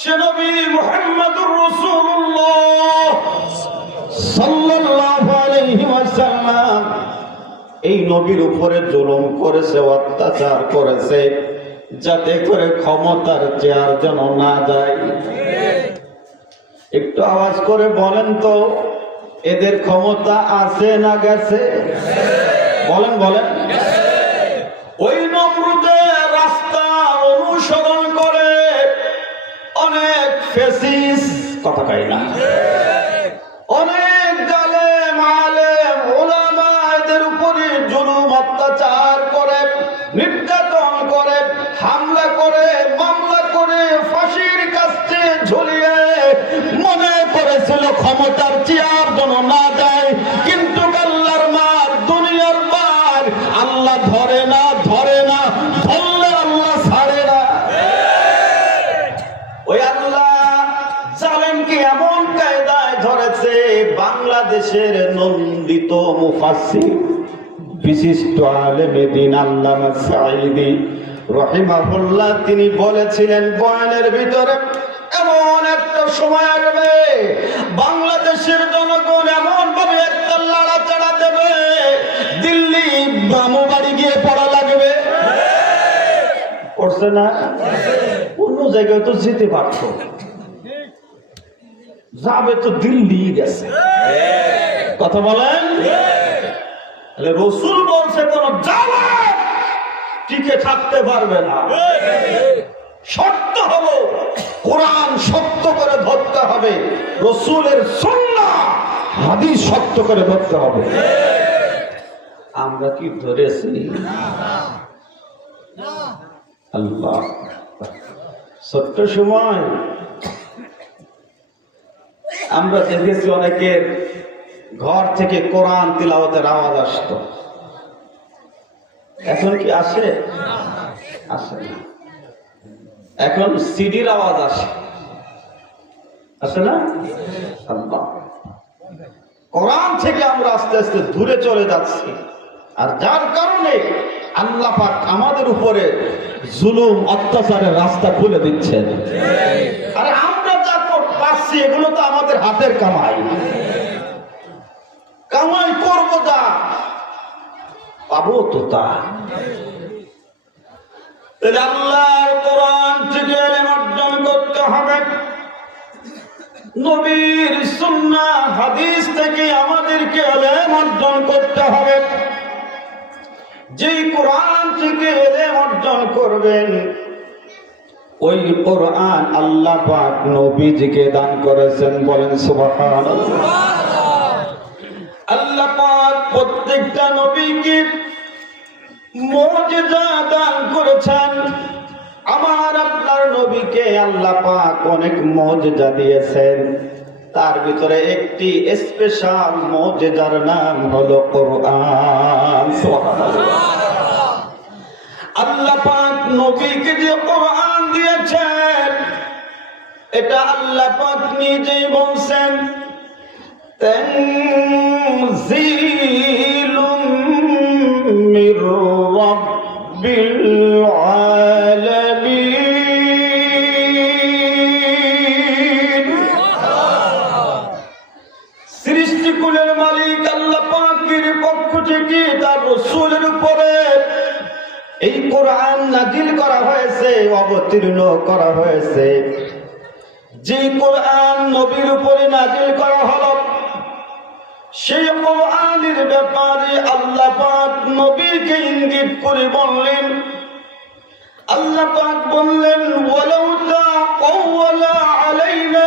সে নবী মুহাম্মদুর রাসূলুল্লাহ সাল্লাল্লাহু আলাইহি ওয়াসাল্লাম এই নবীর উপরে জুলুম করেছে, অত্যাচার করেছে, যাতে করে ক্ষমতার চেয়ার যেন না যায়। একটু আওয়াজ করে বলেন তো, এদের ক্ষমতা আছে না গেছে? বলেন বলেন। ওই নমরুদের রাস্তা অনুসরণ করে অনেক ফ্যাসিস্ট, কথা কয় না, অনেক জালেম আলেম ওলামা এদের উপরে জুলুম অত্যাচার করে, নির্যাতন করে, হামলা করে, মামলা করে, ফাঁসির কাছে ঝুলিয়ে মনে করেছিল ক্ষমতার চেয়ার যেন না যায়। কিন্তু আল্লাহর মার, দুনিয়ার মার, আল্লাহ ধরে না, ধরে না, ধরলে আল্লাহ ছাড়ে না। ওই আল্লাহ জালেমকে এমন কায়দায় ধরেছে, বাংলাদেশের নন্দিত মুফাসসির বিশিষ্ট আলেমে দ্বীন আল্লামা সাঈদী রাহিমাহুল্লাহ তিনি বলেছিলেন বয়ানের ভিতরে, এমন একটা সময় আসবে বাংলাদেশের জনগণ এমন ভাবে একটা লাড়াচাড়া দেবে, দিল্লি বামু বাড়ি গিয়ে পড়া লাগবে। করছে না? অন্য জায়গায় তো যেতে পারত, যাবে তো দিল্লি গেছে। কথা বলেন। রাসূল বলছে কোন জালেম টিকে থাকতে পারবে না। শর্ত হলো কোরআন সত্য করে ধরতে হবে, রাসূলের সুন্নাহ হাদিস সত্য করে ধরতে হবে। আমরা কি ধরেছি? আল্লাহ, ছোট্ট সময় আমরা দেখেছি অনেকের ঘর থেকে কোরআন তিলাওয়াতের আওয়াজ আসতো। এখন কি আসে? আসে না। এখন সিডির আওয়াজ আসে, আসে না? আল্লাহ, কোরআন থেকে আমরা আস্তে আস্তে দূরে চলে যাচ্ছি, আর যার কারণে আল্লাহ পাক আমাদের উপরে জুলুম অত্যাচারের রাস্তা খুলে দিচ্ছেন। আর আমরা যা পাচ্ছি এগুলো তো আমাদের হাতের কামাই, কামাই করবো যা পাবো তো তা। আল্লাহর কোরআন থেকে ইলম অর্জন করতে হবে, নবীর সুন্নাহ হাদিস থেকে আমাদেরকে ইলম অর্জন করতে হবে। যেই কোরআন থেকে ইলম অর্জন করবেন, ওই কোরআন আল্লাহ পাক নবীজিকে দান করেছেন। বলেন সুবহানাল্লাহ। আল্লাহ পাক প্রত্যেকটা নবীকে মুজিজা দান করেছেন। আমার আপনার নবীকে আল্লাহ পাক অনেক মুজিজা দিয়েছেন, তার ভিতরে একটি স্পেশাল মুজিজার নাম হলো কোরআন। সুবহানাল্লাহ। আল্লাহ পাক নবীকে যে কোরআন দিয়েছেন, এটা আল্লাহ পাক নিজেই বলছেন, তানযীলুম মির রাব্বিল আলামিন। সৃষ্টিকুলের মালিক আল্লাহ পাকের পক্ষ থেকে তার রাসূলের উপরে এই কোরআন নাজিল করা হয়েছে, অবতীর্ণ করা হয়েছে। যে কোরআন নবীর উপরে নাজিল করা হলো, সেই কোরআনের ব্যাপারে আল্লাহ পাক নবীকে ইঙ্গিত করে বললেন। আল্লাহ পাক বললেন, ওয়ালাউ তাকাওয়ালা আলাইনা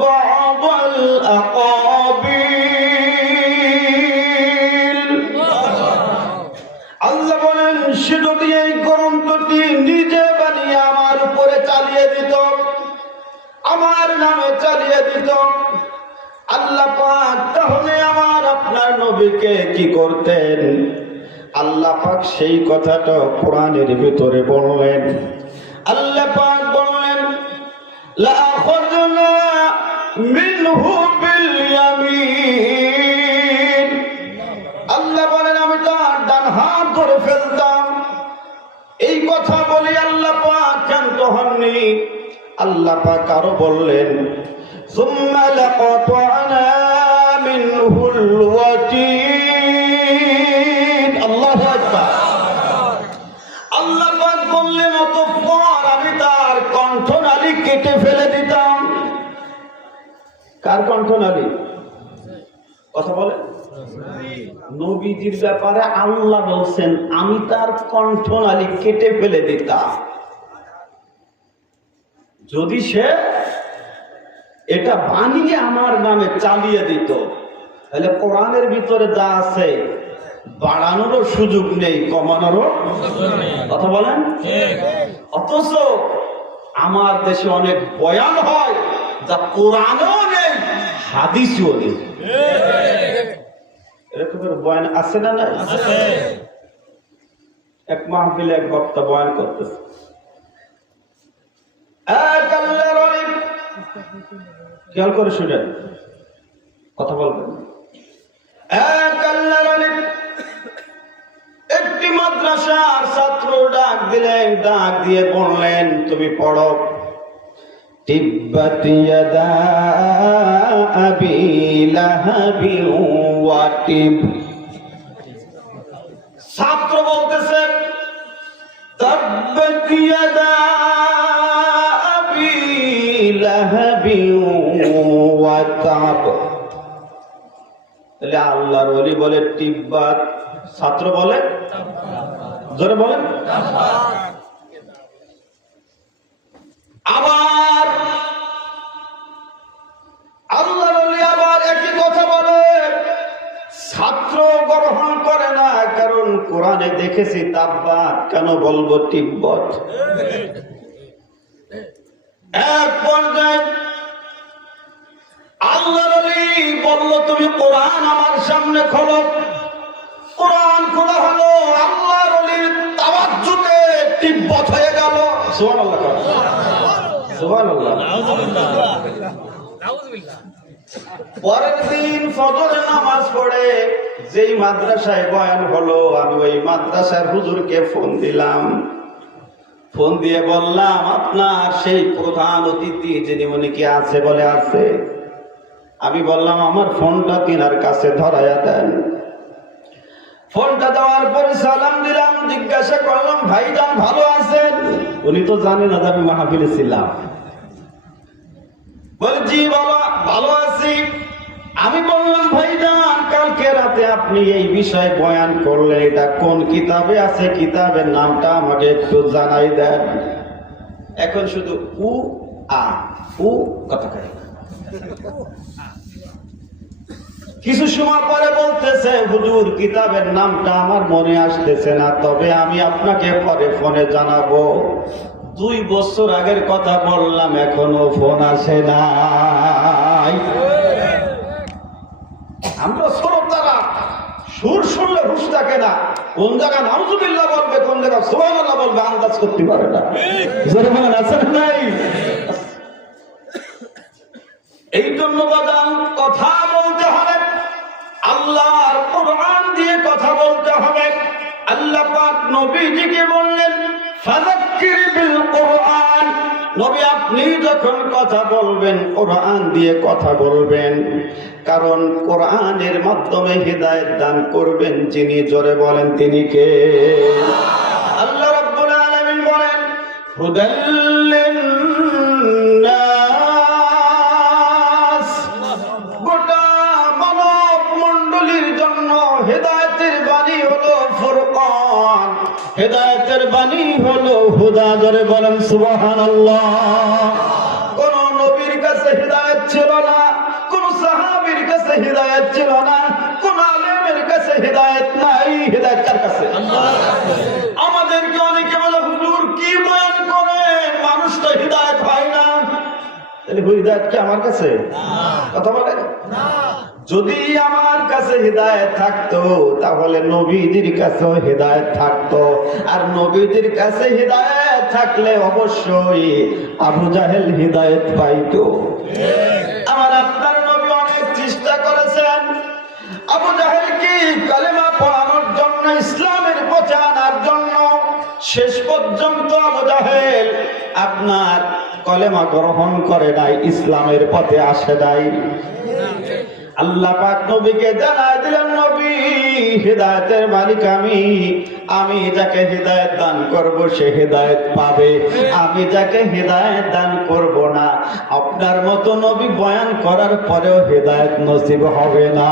বা'দাল আকাবিল। আল্লাহ বলেন, সে যদি এই গ্রন্থটি নিজে বানিয়ে আমার উপরে চালিয়ে দিত, আমার নামে চালিয়ে দিত, আল্লাহ পাক তাহলে আমার আপনার নবীকে কি করতেন? আল্লাহ পাক সেই কথাটা কোরআনের ভিতরে বললেন। আল্লাহ পাক বললেন, লা আখাযনা মিনহু বিল ইয়ামিন। আল্লাহ বলেন, আমি তার ডান হাত ধরে ফেলতাম। এই কথা বলে আল্লাহ পাক ক্ষান্ত হননি, আল্লাহ পাক আরো বললেন সুম্মা লাকাতা'না মিনহুল ওয়াতিন। আল্লাহু আকবার। আল্লাহ পাক বললেন অতঃপর আমি তার কণ্ঠনালী কেটে ফেলে দিতাম। কার কণ্ঠনালী? কথা বলে নবীজির ব্যাপারে আল্লাহ বলছেন আমি তার কণ্ঠনালী কেটে ফেলে দিতাম। যদি সে এটা বানিয়ে আমার নামে চালিয়ে দিত, তাহলে কোরআনের ভিতরে যা আছে বাড়ানোরও সুযোগ নেই, কমানোরও। কথা বলেন। অথচ আমার দেশে অনেক বয়ান হয় যা কোরআনেও নেই, হাদিসেও নেই। এরকমের বয়ান আছে না? না, এক মাহফিলে এক বক্তা বয়ান করতেছে, খেয়াল করে শুনেন, কথা বলবেন। একটি মাদ্রাসার ছাত্র ডাক দিলেন, ডাক দিয়ে বললেন তুমি পড়ো তিব্বত ইয়াদা আবি লাহাবি ওয়া তিব। ছাত্র বলতেছে তাব্বাত ইয়াদা আবি লাহাবি ওয়া তাব। তাহলে আল্লাহর ওলি বলে তিব্বত, ছাত্র বলে জোরে বলেন। আবার আল্লাহর ওলি আবার একই কথা বলে, ছাত্র গ্রহণ করে না, কারণ কোরআনে দেখেছি তাব্বাত, কেন বলবো তিব্বত। এক পর্যায়ে আল্লাহর ওলি বলল তুমি কোরআন আমার সামনে খোলো। কোরআন খোলা হলো, আল্লাহর ওলির তাওয়াজ্জুতে তিব্বত হয়ে গেল। সুবহানাল্লাহ, সুবহানাল্লাহ। পরের দিন ফজরের নামাজ পড়ে যেই মাদ্রাসায় বয়ান হলো, আমি ওই মাদ্রাসার হুজুরকে ফোন দিলাম। ফোন দিয়ে বললাম আপনার সেই প্রধান অতিথি যিনি উনি কি আছে? বলে আছে। আমি বললাম আমার ফোনটা তিনার কাছে ধরাইয়া দেন। ফোনটা দেওয়ার পরে সালাম দিলাম, জিজ্ঞাসা করলাম ভাইজান ভালো আছেন? উনি তো জানেন না আমি মাহফিলে ছিলাম। বলে জি বাবা ভালো আছি। আমি বললাম ভাইজান কালকে রাতে আপনি এই বিষয়ে বয়ান করলেন, এটা কোন কিতাবে আছে? কিতাবের নামটা আমাকে একটু জানাই দেন। এখন শুধু উ আ উ কথা কয়। কিছু সময় পরে বলতেছে হুজুর কিতাবের নামটা আমার মনে আসতেছে না, তবে আমি আপনাকে পরে ফোনে জানাবো। 2 বছর আগের কথা বললাম, এখনো ফোন আসে নাই। আমরা শ্রোতারা সুর শুনলে হুশ থাকে না, কোন জায়গা নাউজুবিল্লাহ বলবে, কোন জায়গা সুবহানাল্লাহ বলবে আন্দাজ করতে পারে না। জোরে বলেন আছে না নাই? এই জন্য বাজান কথা বলতে হবে, আল্লাহর কোরআন দিয়ে কথা বলতে হবে। আল্লাহ পাক নবীজিকে বললেন ফাযাক্কির বিল কোরআন। নবী আপনি যখন কথা বলবেন কোরআন দিয়ে কথা বলবেন, কারণ কোরআনের মাধ্যমে হিদায়াত দান করবেন যিনি। জোরে বলেন তিনি কে? আল্লাহ রাব্বুল আলামিন বলেন হুদাল লিন্নাস, গোটা মানব মণ্ডলীর জন্য হিদায়াতের বাণী হলো ফুরকান, হিদায়াতের বাণী হলো হুদা। জোরে বলেন সুবহানাল্লাহ। কোন নবীর কাছে হিদায়াত ছিল না, কোন সাহাবীর কাছে হিদায়াত ছিল না, কোন আলেমের কাছে হিদায়াত নাই। হিদায়াত কার কাছে? আল্লাহর কাছে। আমাদেরকে অনেকে বলে হুজুর কি বয়ান করেন, মানুষ তো হিদায়াত হয় না। তাহলে হিদায়াত কি আমার কাছে? কথা বলেন না। যদি আমার কাছে হিদায়াত থাকতো তাহলে নবীদের কাছেও হিদায়াত থাকতো, আর নবীদের কাছে হিদায়াত থাকলে অবশ্যই আবু জাহেল হিদায়াত পাইতো। আমার আপনার নবী অনেক চেষ্টা করেছেন আবু জাহেলকে কালেমা পড়ানোর জন্য, ইসলামের পথে আনার জন্য। শেষ পর্যন্ত আবু জাহেল আপনার কলেমা গ্রহণ করে নাই, ইসলামের পথে আসে নাই। আল্লাহ পাক নবীকে জানায় দিলেন, নবী হিদায়াতের মালিক আমি যাকে হিদায়াত দান করব সে হিদায়াত পাবে, আমি যাকে হিদায়াত দান করব না আপনার মতো নবী বয়ান করার পরেও হিদায়াত নসিব হবে না।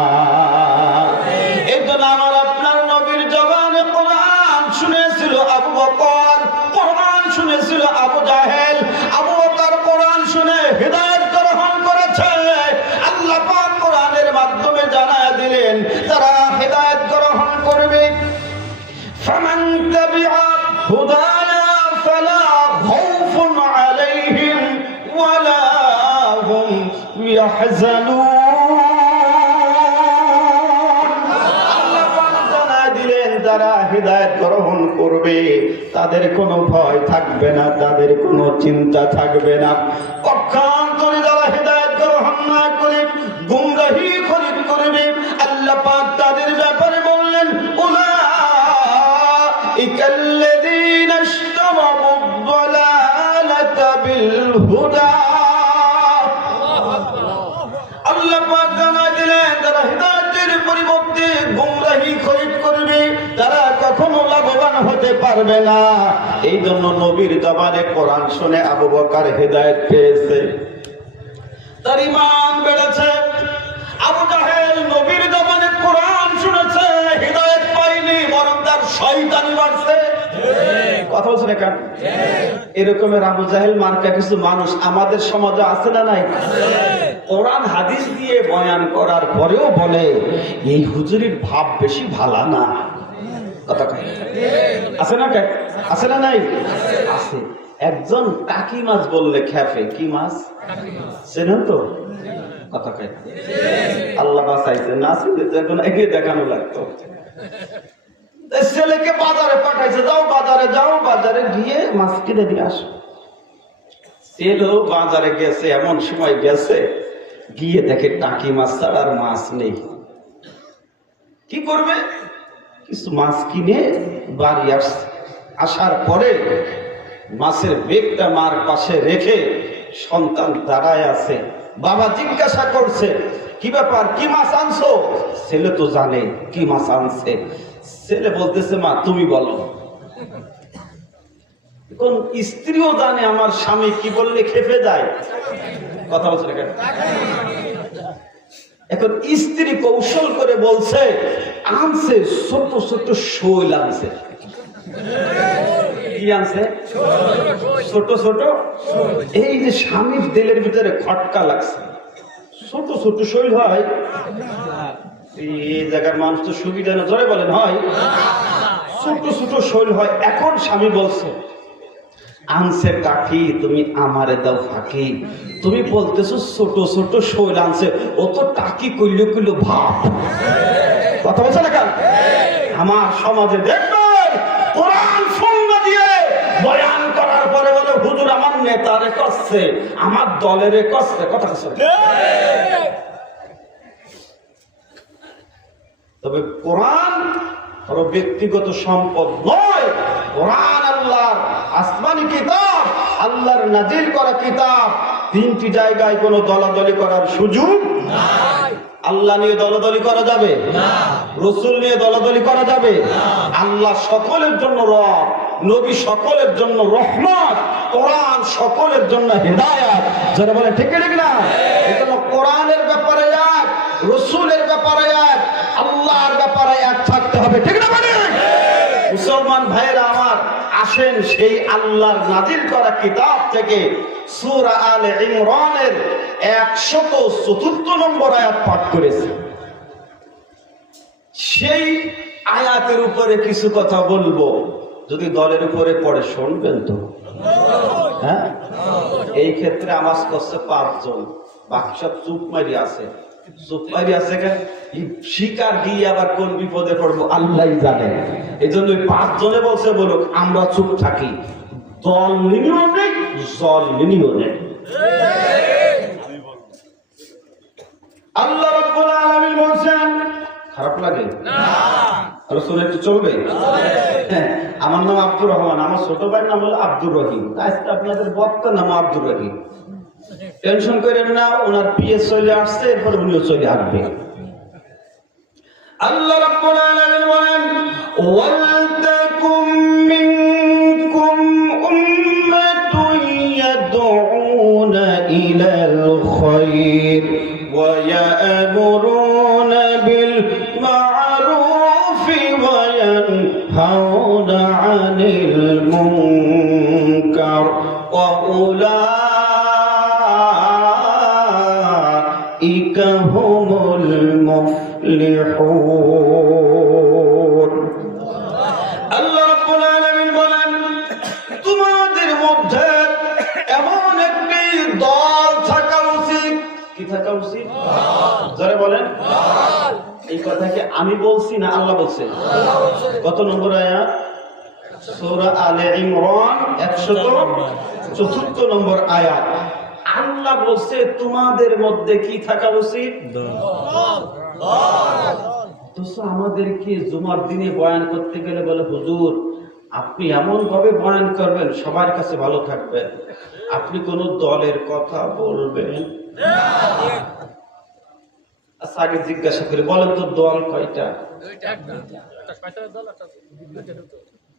এই জন্য আমার আপনার নবীর জবানে কোরআন শুনেছিল আবু বকর, কোরআন শুনেছিল আবু জাহেল। আবু বকর কোরআন শুনে হিদায়াত গ্রহণ করেছে। আল্লাহ পাক কোরআনের মাধ্যমে জানায় দিলেন যারা হিদায়াত গ্রহণ করবে, ফামান তাবিআ হুদায়া ফালা খাউফুন আলাইহিম ওয়ালা হুম ইয়াহজানুন। আল্লাহ পাক জানায় দিলেন যারা হিদায়াত গ্রহণ করবে তাদের কোনো ভয় থাকবে না, তাদের কোনো চিন্তা থাকবে না। পক্ষান্তরে যারা হিদায়াত গ্রহণ না করে গুমরাহি খরিদ করবে, আল্লাহ পাক তাদের ব্যাপারে বললেন, উলাইকাল্লাযীনা ইশতারাবুদ-দালালাতা বিল-হুদা। আল্লাহ পাক জানায় দিলেন যারা হিদায়াতের পরিবর্তে গুমরাহি খরিদ করবে তারা কখনো লাভবান হতে পারবে না। এই জন্য নবীর জবানে কোরআন শুনে আবু বকর হিদায়াত পেয়েছে, তার ঈমান বেড়েছে। আবু জাহেল নবীর জবানে কোরআন শুনেছে, হিদায়াত পায়নি, বরং তার শয়তানি বাড়ছে। কথা বলছেন কেন? এরকমের আবু জাহেল মার্কা কিছু মানুষ আমাদের সমাজে আছে না নাই? কোরআন হাদিস দিয়ে বয়ান করার পরেও বলে এই হুজুরির ভাব বেশি ভালো না। কথা আছে না? আছে না নাই? আছে। একজন টাকি মাছ বললে খেপে, কি মাছ চেনেন তো? কথা কয় আল্লাহ বাঁচাইছে, না ছিল এখন এগিয়ে দেখানো লাগতো। ছেলেকে বাজারে পাঠাইছে, যাও বাজারে গিয়ে মাছ কিনে দিয়ে আসো। ছেলেও বাজারে গেছে, এমন সময় গেছে গিয়ে দেখে টাকি মাছ ছাড়া আর মাছ নেই। কি করবে? কিছু মাছ কিনে বাড়ি আসছে। আসার পরে মাছের বেগটা মার পাশে রেখে সন্তান দাঁড়ায় আছে। বাবা জিজ্ঞাসা করছে, কি ব্যাপার, কি মাছ আনছো? ছেলে তো জানে কি মাছ আনছে। ছেলে বলতেছে, মা তুমি বলো। এখন স্ত্রীও জানে আমার স্বামী কি বললে খেপে যায়। কথা বলছে না কেন? এখন স্ত্রী কৌশল করে বলছে, আনছে ছোট ছোট শৈল আনছে। কি আনছে? ছোট ছোট। এই যে স্বামীর দিলের ভিতরে খটকা লাগছে, ছোট ছোট শৈল হয়। এই জায়গার মানুষ তো সুবিধা না, ধরে বলেন হয়, ছোট ছোট শৈল হয়। এখন স্বামী বলছে, আনছে টাকি, তুমি আমারে দাও ফাঁকি। তুমি বলতেছো ছোট ছোট শৈল আনছে, ও তো টাকি কইলে কইলো ভাব। কথা বলছে না কেন? আমার সমাজে দেখবেন কোরআন সুন্নাহ দিয়ে বয়ান করার পরে বলে হুজুর আমার নেতারে কষ্ট, আমার দলের কষ্ট। কথা বলছে। তবে কোরআন কারো ব্যক্তিগত সম্পদ নয়। কোরআন আল্লাহর আসমানি কিতাব, আল্লাহর নাজিল করা কিতাব। তিনটি জায়গায় কোনো দলাদলি করার সুযোগ নাই। আল্লাহ নিয়ে দলাদলি করা যাবে না, রাসূল নিয়ে দলাদলি করা যাবে না। আল্লাহ সকলের জন্য রব, নবী সকলের জন্য রহমত, কোরআন সকলের জন্য হিদায়াত। যারা বলে ঠিক না? এজন্য কোরআনের ব্যাপারে এক, রাসূলের ব্যাপারে এক, আল্লাহর ব্যাপারে এক থাকতে হবে। ঠিক না? মানে মুসলমান ভাইয়েরা আমার, আসেন সেই আল্লাহর নাজিল করা কিতাব থেকে সূরা আলে ইমরানের 104 নম্বর আয়াত পাঠ করেছি। সেই আয়াতের উপরে কিছু কথা বলবো। যদি দলের উপরে পড়ে শুনবেন তো? হ্যাঁ, এই ক্ষেত্রে আওয়াজ করছে 5 জন, বাকি সব চুপ মারি আছে। চুপ মারি আছে কেন? শিকার গিয়ে আবার কোন বিপদে পড়বো আল্লাহই জানে। এই জন্য 5 জনে বলছে বলুক, আমরা চুপ থাকি। দল নিনিও নেই, জল নিনিও নেই। আল্লাহ রাব্বুল আলামিন বলছেন, খারাপ লাগে না? রাসূল একটু চলবে? আমার নাম আব্দুর রহমান, আমার ছোট ভাইয়ের নাম হলো আব্দুর রহিম। আজকে আপনাদের বক্তার নাম আব্দুর রহিম। টেনশন করেন না, ওনার পিএস চলে আসছে, এরপর উনিও চলে আসবে। আল্লাহ রাব্বুল আলামিন বলেন, ওয়ালতাকুম মিনকুম উম্মাতুন ইয়াদউনা ইলাল খায়র ওয়া ইয়া'মুরুনা বিল মা'রুফ ওয়া ইয়ানহাউনা 'আনিল মুনকার ওয়া উলাইকা হুমুল মুফলিহুন। আল্লাহ রাব্বুল আলামিন বলেন, তোমাদের মধ্যে এমন একটি দল থাকা উচিত। কি থাকা উচিত? যারা বলেন এই কথা কি আমি বলছি না আল্লাহ বলছেন? কত নম্বর আয়াত? সূরা আলে ইমরান 104 নম্বর আয়াত। আল্লাহ বলছে তোমাদের মধ্যে কি থাকা উচিত? আমাদেরকে জুমার দিনে বয়ান করতে গেলে বলে, হুজুর আপনি এমন ভাবে বয়ান করবেন সবার কাছে ভালো থাকবেন, আপনি কোন দলের কথা বলবেন? আচ্ছা আগে জিজ্ঞাসা করে বলেন তো, দল কয়টা?